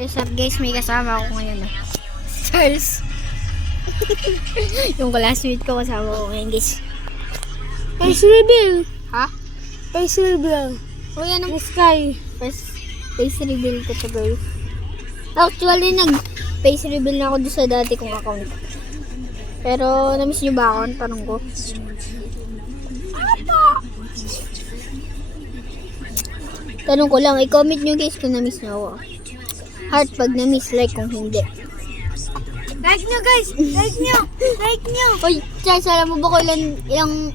What's up guys, may kasama ako ngayon Charles. Yung classmate ko kasama ko ngayon guys. Face reveal. Ha? Face reveal. O yan ang Sky. face reveal ko to guys. Actually face reveal na ako doon sa dati kong account. Pero na-miss nyo ba ako? Tanong ko. Tanong ko lang, i-comment nyo guys kung na-miss nyo ako. Heart pag na-miss, like kung hindi. Like nyo guys. Like nyo. Like nyo. Uy, Charles, alam mo ba ko ilang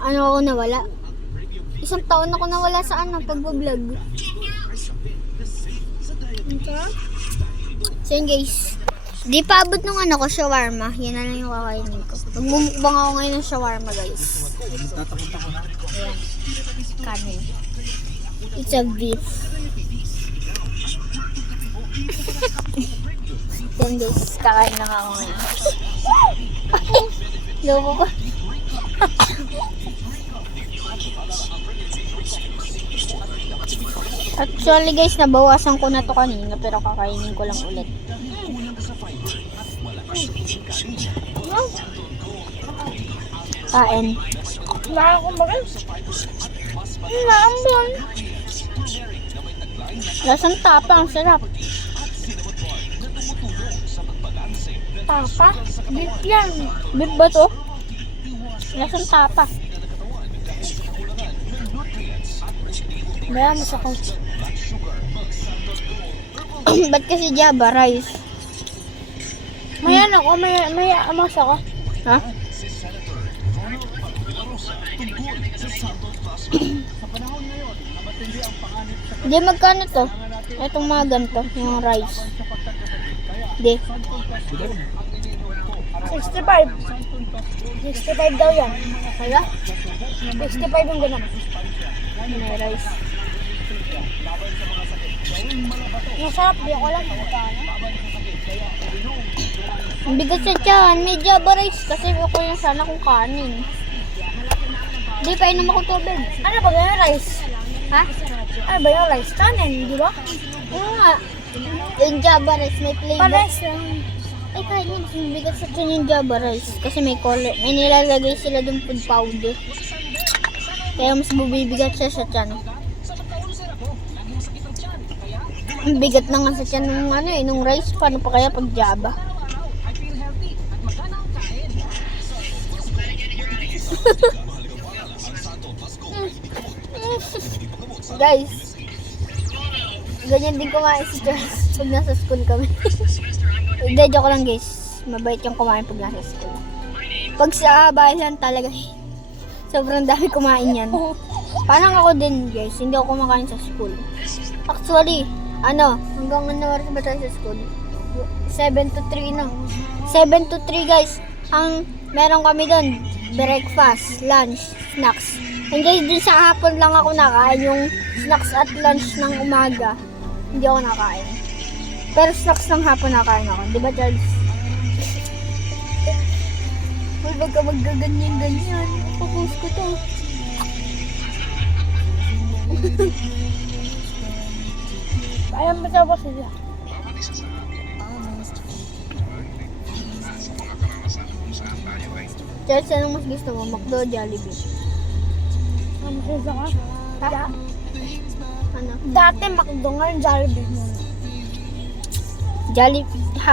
ano ako nawala? Isang taon ako nawala sa pagbablog. So yun guys, di pa abot nung ko, shawarma. Yan na lang yung kakainin ko. Magmumukbang ako ngayon ng shawarma guys. Ayan, kanin. It's a beef. Yan guys, kakain lang ako ngayon. Loko ko. Actually guys, nabawasan ko na to kanina pero kakainin ko lang ulit. Kain. Nakakakumbagal. Naambon. Lasang tapa, ang sarap. Tapa. Beef yan. Beef ba to? Lasang tapa. Bayan mo sa ko. Ba't kasi Java rice? May ano ko. May amas ako. Ha? Di, magkano to? Itong mga ganito, yung rice. Di. 65. 65 daw yan. Hala? 65 yung ganun. May rice. Masarap. Di ako lang. Magkano? Ang bigat sa tiyan. May Java rice kasi okay lang sana kung kanin. Di, painom ako tubig. Ano ba yung rice? Ha? Ano ba yung rice? Kanin, di ba? Oo nga. Yung Java rice, may flavor. Pares lang. Ay, kahit nga mas mabigat sa tiyan yung Java rice. Kasi may color. May nilalagay sila dun food powder. Kaya mas bubibigat siya sa tiyan. Ang bigat na nga sa tiyan nung rice. Paano pa kaya pag Java? Guys, ganyan din kumain si Charles pag nasa school kami. Hindi, joke lang guys. Mabait yung kumain pag nasa school. Pag sa bahay lang talaga, sobrang dami kumain yan. Parang ako din guys, hindi ako kumakain sa school. Actually, hanggang ano oras ba tayo sa school? 7 to 3 na. 7 to 3 guys. Ang meron kami doon, breakfast, lunch, snacks. And guys, dun sa hapon lang ako nakain yung snacks at lunch ng umaga. Hindi ako nakain. Pero snacks ng hapon nakain ako. Di ba, Charles? Huwag ka maggaganyan-ganyan. Papost ko to. Ayaw mo sa boss sila. Charles, anong mas gusto mo? McDo, Jollibee? Ano sa ka? Ha? Ano? Dati McDo ngayon Jollibee mo.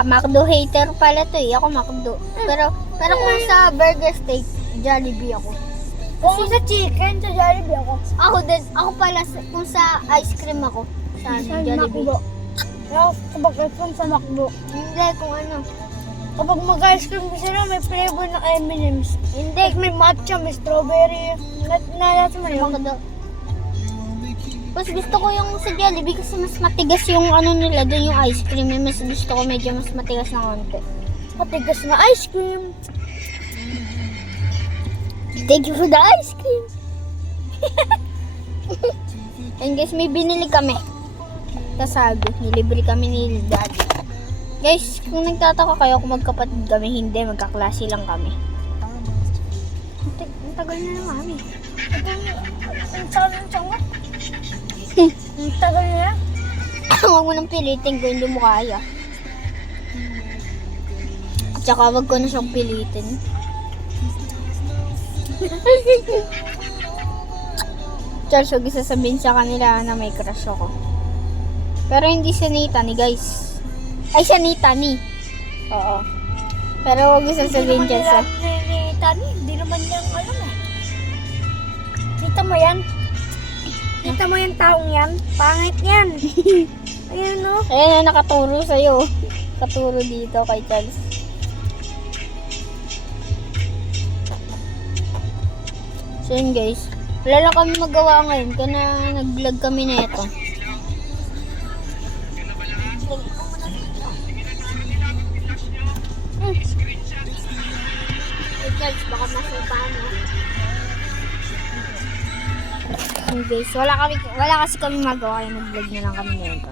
McDo hater pala to eh. Ako McDo. Pero kung sa burger steak, Jollibee ako. Kung sa chicken, sa Jollibee ako. Ako din. Ako pala, kung sa ice cream ako. Sa Jollibee. McDo. Pero kapag ice cream sa McDo. Hindi, kung ano. Kapag mag-ice cream ko sila, may flavor ng M&M's. Hindi. May matcha, may strawberry. Nalasa mo yun? McDo. Mas gusto ko yung sa Jollibee kasi mas matigas yung nila doon yung ice cream. Mas gusto ko medyo mas matigas na konti. Matigas na ice cream. Thank you for the ice cream. And guys, may binili kami. Kasago. Nilibre kami ni Daddy. Guys, kung nagtataka kayo kung magkapatid kami, hindi. Magkaklase lang kami. Ang tagal na lang kami. Ang tagal na yan. Huwag mo nang pilitin kung hindi mo kaya. At saka wag ko na siyang pilitin. Charles, huwag isasabihin sa kanila na may crush ako. Pero hindi siya ni Tani, guys. Ay, siya ni Tani. Oo. Pero huwag isasabihin dyan sa... Tani, hindi naman niya alam eh. Kita mo yan? Kita mo yung taong yan? Pangit yan. Ayun no. Ayan na, nakaturo sa'yo. Nakaturo dito kay Charles. So yun guys. Wala lang kami magawa ngayon. Kaya nag-vlog kami na ito. Hey Charles, baka masupaan mo. So guys, wala kasi kami magawa. Kaya nag-vlog na lang kami na ito.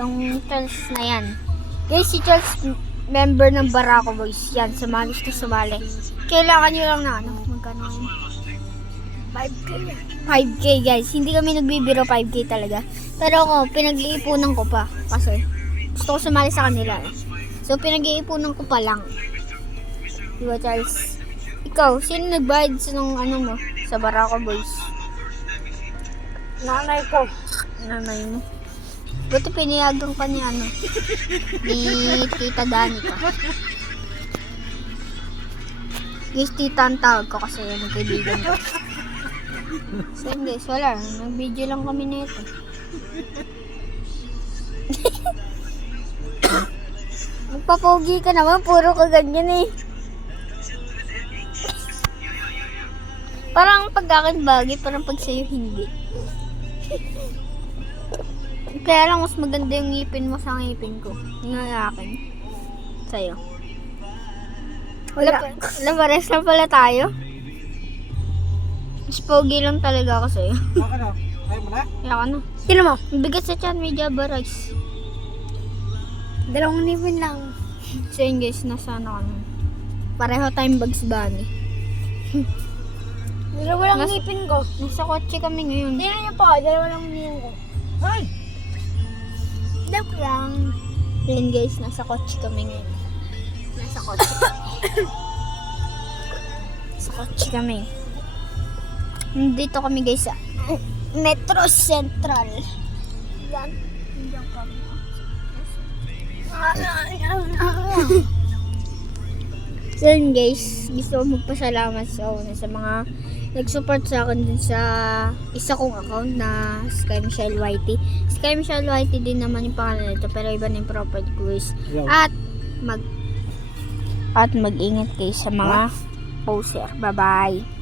Yung Charles na yan. Guys, si Charles member ng Barako Boys. Yan, sumali gusto sumali. Kailangan nyo lang na ano. Magkano yun? 5K yan. 5K guys. Hindi kami nagbibiro 5K talaga. Pero ako, pinag-iipunan ko pa. Kasi gusto ko sumali sa kanila eh. So, pinag-iipunan ko pa lang. Diba Charles? Ikaw, sino nagbayad sa ng ano mo? Sa Barako Boys? Nanay ko. Nanay mo. Buti pinayagan ka ni ano? Ni Tita Danica. Guys, tita ang tawag ko kasi yung kaibigan ko. So yun guys, wala. Nag-video lang kami nito. Magpapogi ka naman, puro ka ganyan eh. Parang pag akin bagay, parang pag sa'yo hindi. Kaya lang mas maganda yung ngipin mo sa ngipin ko. Yung akin. Sa'yo. Wala pares na pala tayo. Mas pogi lang talaga ako sa'yo. Baka na? Kaya mo na? Kaya ka na. Sino mo? Bigat sa chan, may Java rice. 2 nipin lang. So yun guys, nasa ano kami. Pareho tayong Bugs Bunny. Dalawa lang nipin ko. Nasa kotse kami ngayon. Tingnan niyo po, 2 lang nipin ko. Ay! Joke lang. Yun guys, nasa kotse kami ngayon. Nasa kotse kami. Nasa kotse kami. Nandito kami guys sa Metro Central. Yan. Nandiyan kami. So yun guys, gusto ko magpasalamat sa mga nag-support sa akin dun sa isa kong account na Sky Michelle YT. Sky Michelle YT din naman yung pangalan nito, pero iba na yung profile ko guys. At mag-ingat kayo sa mga poster. Bye-bye.